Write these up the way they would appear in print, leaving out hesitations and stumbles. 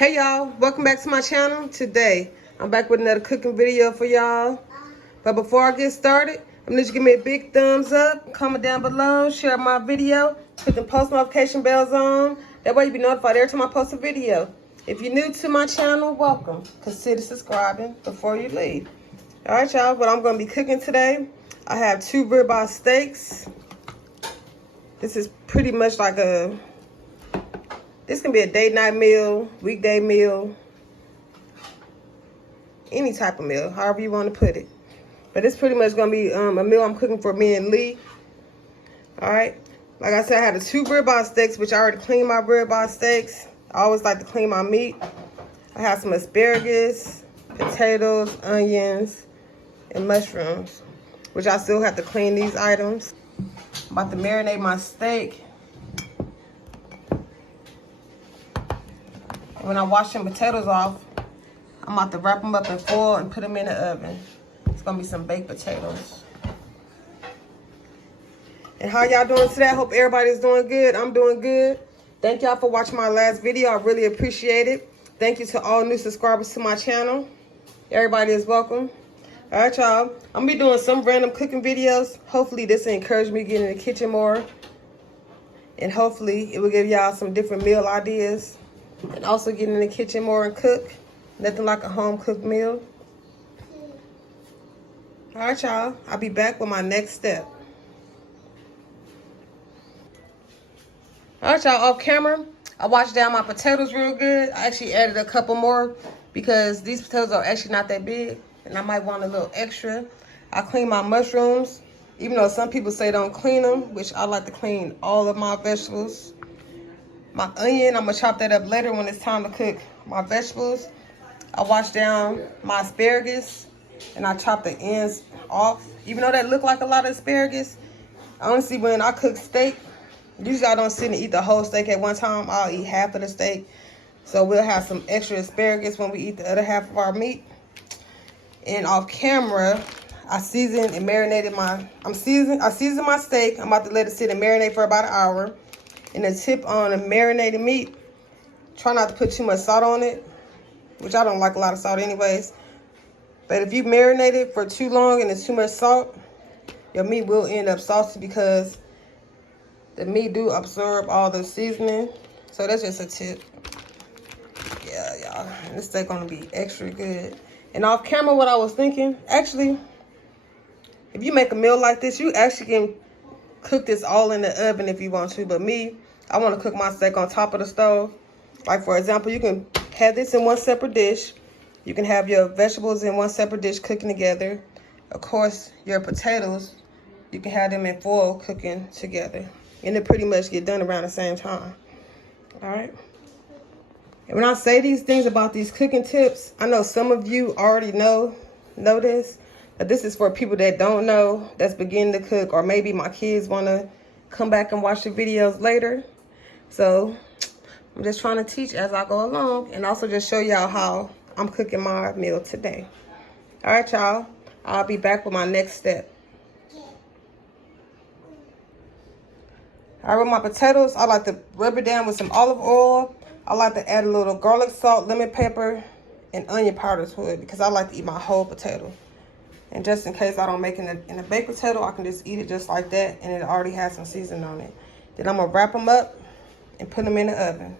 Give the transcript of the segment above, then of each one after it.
Hey y'all, welcome back to my channel. Today, I'm back with another cooking video for y'all. But before I get started, I'm gonna give me a big thumbs up, comment down below, share my video, put the post notification bells on. That way you'll be notified every time I post a video. If you're new to my channel, welcome. Consider subscribing before you leave. Alright y'all, what I'm gonna be cooking today, I have 2 ribeye steaks. This is pretty much like this can be a date night meal, weekday meal, any type of meal, however you want to put it. But it's pretty much going to be a meal I'm cooking for me and Lee. All right. Like I said, I had the 2 ribeye steaks, which I already cleaned my ribeye steaks. I always like to clean my meat. I have some asparagus, potatoes, onions, and mushrooms, which I still have to clean these items. I'm about to marinate my steak. When I wash them potatoes off, I'm about to wrap them up in foil and put them in the oven. It's gonna be some baked potatoes. And how y'all doing today? I hope everybody's doing good. I'm doing good. Thank y'all for watching my last video. I really appreciate it. Thank you to all new subscribers to my channel. Everybody is welcome. All right, y'all. I'm gonna be doing some random cooking videos. Hopefully this will encourage me to get in the kitchen more. And hopefully it will give y'all some different meal ideas. And also get in the kitchen more and cook. Nothing like a home cooked meal. All right, y'all. I'll be back with my next step. All right, y'all. Off camera, I washed down my potatoes real good. I actually added a couple more because these potatoes are actually not that big. And I might want a little extra. I cleaned my mushrooms. Even though some people say don't clean them, which I like to clean all of my vegetables. My onion, I'm going to chop that up later when it's time to cook my vegetables. I washed down my asparagus and I chopped the ends off. Even though that looked like a lot of asparagus, honestly, when I cook steak, usually I don't sit and eat the whole steak at one time. I'll eat half of the steak. So we'll have some extra asparagus when we eat the other half of our meat. And off camera, I seasoned and marinated I seasoned my steak. I'm about to let it sit and marinate for about an hour. And a tip on a marinated meat, try not to put too much salt on it, which I don't like a lot of salt anyways. But if you marinate it for too long and it's too much salt, your meat will end up salty because the meat do absorb all the seasoning. So that's just a tip. Yeah, y'all, this steak gonna be extra good. And off camera, what I was thinking, actually, if you make a meal like this, you actually can cook this all in the oven if you want to. But me, I want to cook my steak on top of the stove. Like, for example, you can have this in one separate dish. You can have your vegetables in one separate dish cooking together. Of course, your potatoes, you can have them in foil cooking together. And they pretty much get done around the same time. All right. And when I say these things about these cooking tips, I know some of you already know this. But this is for people that don't know, that's beginning to cook, or maybe my kids want to come back and watch the videos later. So I'm just trying to teach as I go along and also just show y'all how I'm cooking my meal today. All right, y'all. I'll be back with my next step. All right, with my potatoes, I like to rub it down with some olive oil. I like to add a little garlic salt, lemon pepper, and onion powder to it because I like to eat my whole potato. And just in case I don't make it in a baked potato, I can just eat it just like that. And it already has some seasoning on it. Then I'm going to wrap them up and put them in the oven.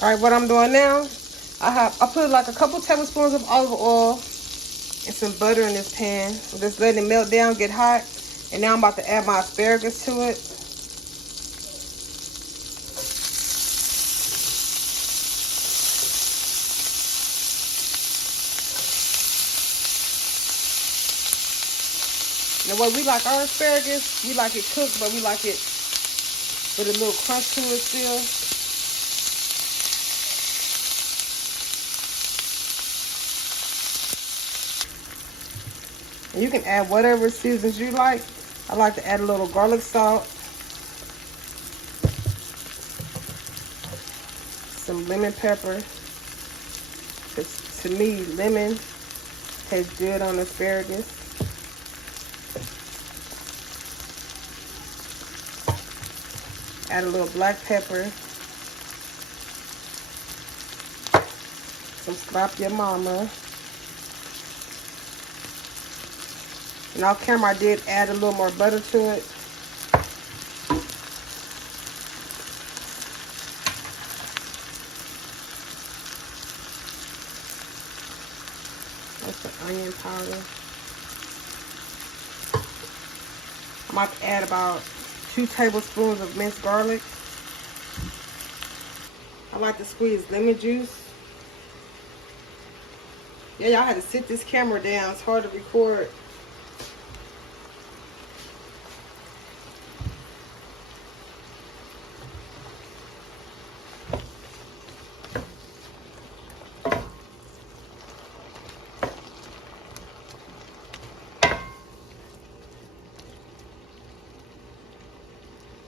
All right, what I'm doing now, I put like a couple tablespoons of olive oil and some butter in this pan. So just letting it melt down, get hot. And now I'm about to add my asparagus to it. And the way we like our asparagus, we like it cooked, but we like it with a little crunch to it still. And you can add whatever seasons you like. I like to add a little garlic salt, some lemon pepper. To me, lemon tastes good on asparagus. Add a little black pepper. some Slap Your Mama. And off camera, I did add a little more butter to it. That's the onion powder. I might add about 2 tablespoons of minced garlic. I like to squeeze lemon juice. Yeah, y'all had to sit this camera down. It's hard to record.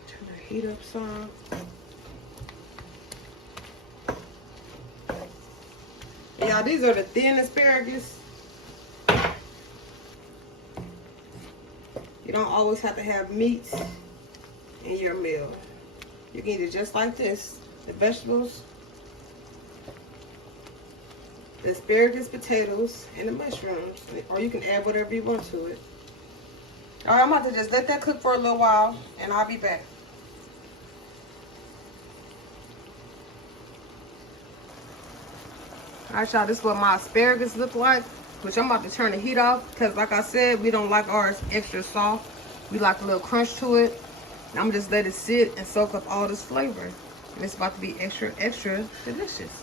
Turn the heat up some. Y'all, these are the thin asparagus. You don't always have to have meat in your meal. You can eat it just like this. The vegetables, the asparagus, potatoes, and the mushrooms. Or you can add whatever you want to it. Alright, I'm about to just let that cook for a little while, and I'll be back. Alright, y'all, this is what my asparagus look like, which I'm about to turn the heat off because, like I said, we don't like ours extra soft. We like a little crunch to it. And I'm just let it sit and soak up all this flavor. And it's about to be extra, extra delicious.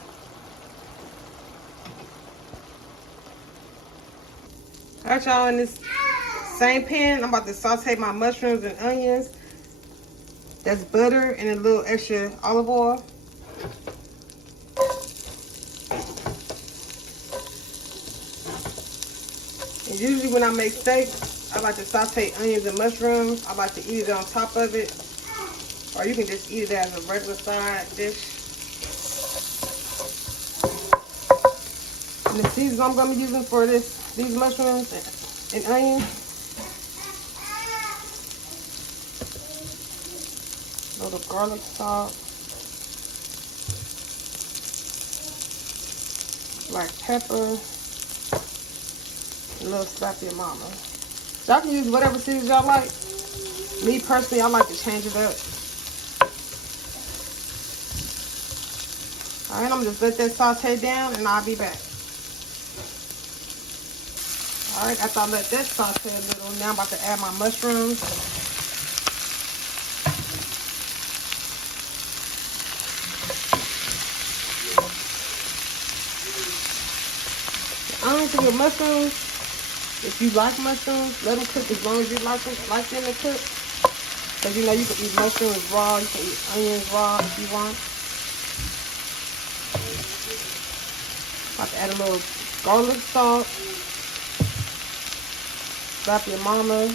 Alright, y'all, in this same pan, I'm about to saute my mushrooms and onions. That's butter and a little extra olive oil. And usually when I make steak, I like to saute onions and mushrooms. I like to eat it on top of it. Or you can just eat it as a regular side dish. And the seasoning I'm going to be using for these mushrooms and onions. A little garlic salt. Black pepper. A little Slap Your Mama. Y'all can use whatever seasoning y'all like. Me personally, I like to change it up. Alright, I'm just let that saute down and I'll be back. Alright, after I let that saute a little, now I'm about to add my mushrooms. The only thing with mushrooms, if you like mushrooms, let them cook as long as you like them to cook. Because you know you can eat mushrooms raw, you can eat onions raw if you want. About to add a little garlic salt. Slap Your Mama. A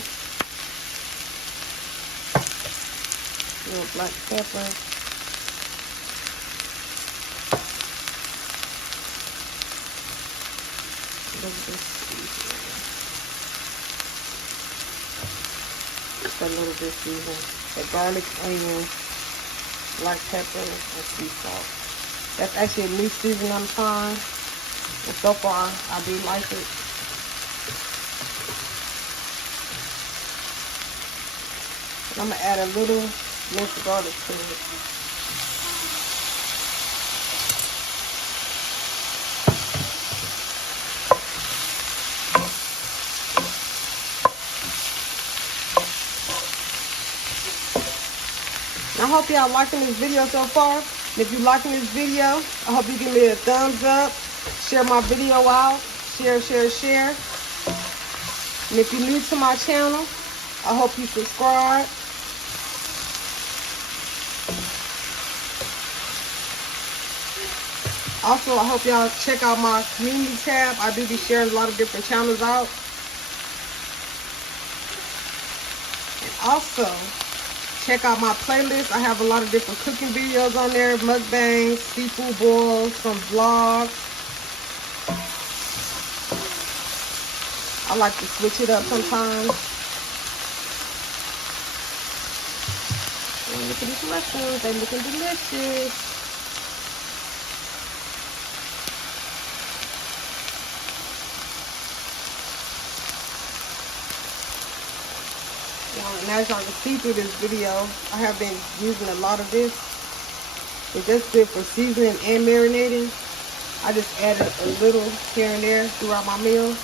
little black pepper. A little bit seasoning. Just a little bit seasoning. The garlic, onion, black pepper, and sea salt. That's actually a new seasoning I'm trying. And so far, I do like it. And I'm going to add a little minced garlic to it. I hope y'all liking this video so far. And if you're liking this video, I hope you give me a thumbs up. Share my video out. Share. And if you're new to my channel, I hope you subscribe. Also, I hope y'all check out my community tab. I do be sharing a lot of different channels out. And also, check out my playlist. I have a lot of different cooking videos on there. Mukbangs, seafood boils, some vlogs. I like to switch it up sometimes. And look at these mushrooms. They're looking delicious. And as y'all can see through this video, I have been using a lot of this. It's just good for seasoning and marinating. I just added a little here and there throughout my meal.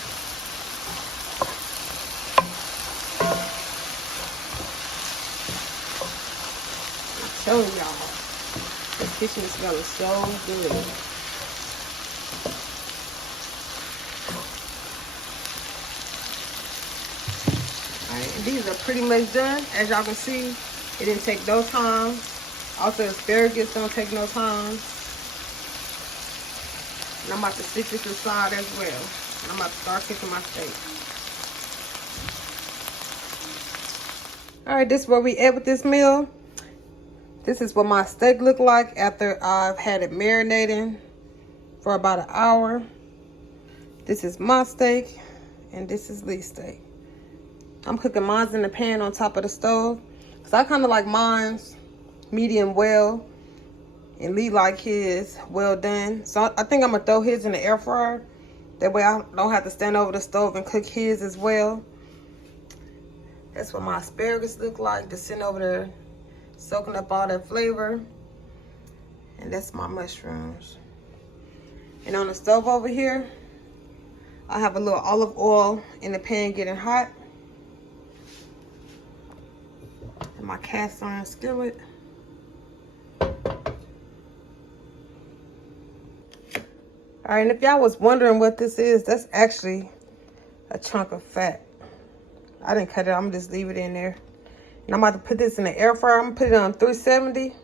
I'm telling y'all, the kitchen is smelling so good. Alright, and these are pretty much done. As y'all can see, it didn't take no time. Also, asparagus don't take no time. And I'm about to stick this aside as well. And I'm about to start cooking my steak. Alright, this is where we at with this meal. This is what my steak looked like after I've had it marinating for about an hour. This is my steak, and this is Lee's steak. I'm cooking mine in the pan on top of the stove. Because I kind of like mine's medium well, and Lee like his well done. So I think I'm going to throw his in the air fryer. That way I don't have to stand over the stove and cook his as well. That's what my asparagus look like, just sitting over there soaking up all that flavor. And that's my mushrooms. And on the stove over here, I have a little olive oil in the pan getting hot. And my cast iron skillet. Alright, and if y'all was wondering what this is, that's actually a chunk of fat. I didn't cut it, I'm gonna just leave it in there. And I'm about to put this in the air fryer. I'm gonna put it on 370.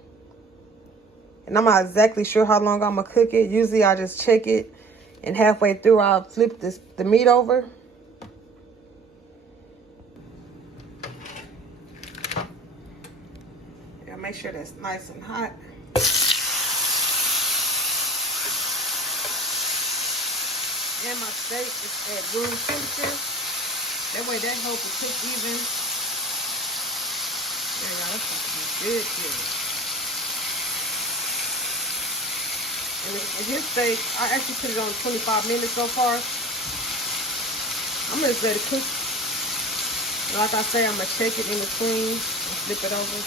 And I'm not exactly sure how long I'm gonna cook it. Usually I just check it, and halfway through I'll flip the meat over. Yeah, make sure that's nice and hot. And my steak is at room temperature. That way that helps it cook even. Yeah, y'all, that's going to be good, good. And his steak, I actually put it on 25 minutes so far. I'm going to just let it cook. And like I say, I'm going to check it in between and flip it over.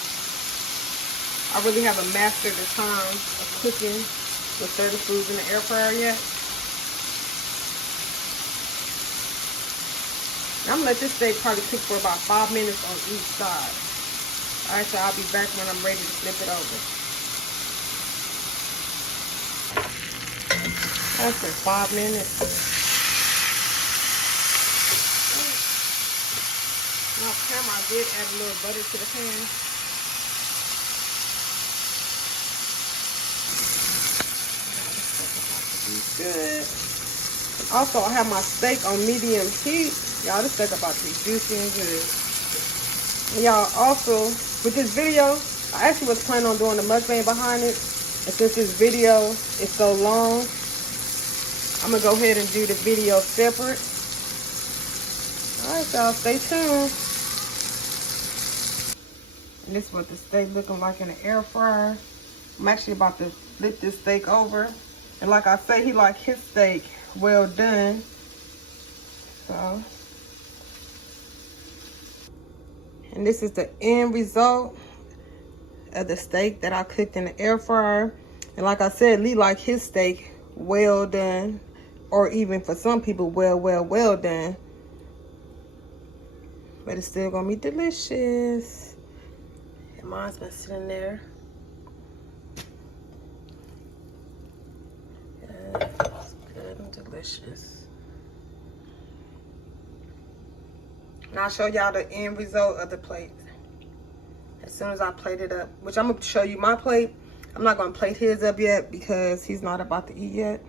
I really haven't mastered the time of cooking with certain foods in the air fryer yet. I'm gonna let this steak probably cook for about 5 minutes on each side. Alright, so I'll be back when I'm ready to flip it over. That's for 5 minutes. Now, camera, I did add a little butter to the pan. Good. Also, I have my steak on medium heat. Y'all, this steak about to be juicy and good. And y'all, also, with this video, I actually was planning on doing the mukbang behind it. And since this video is so long, I'm going to go ahead and do the video separate. Alright, y'all, stay tuned. And this is what the steak looking like in the air fryer. I'm actually about to flip this steak over. And like I say, he like his steak well done. So, and this is the end result of the steak that I cooked in the air fryer. And like I said, Lee like his steak well done, or even for some people, well done. But it's still gonna be delicious. And mine's been sitting there. It's good and delicious. And I'll show y'all the end result of the plate as soon as I plate it up, which I'm going to show you my plate. I'm not going to plate his up yet because he's not about to eat yet.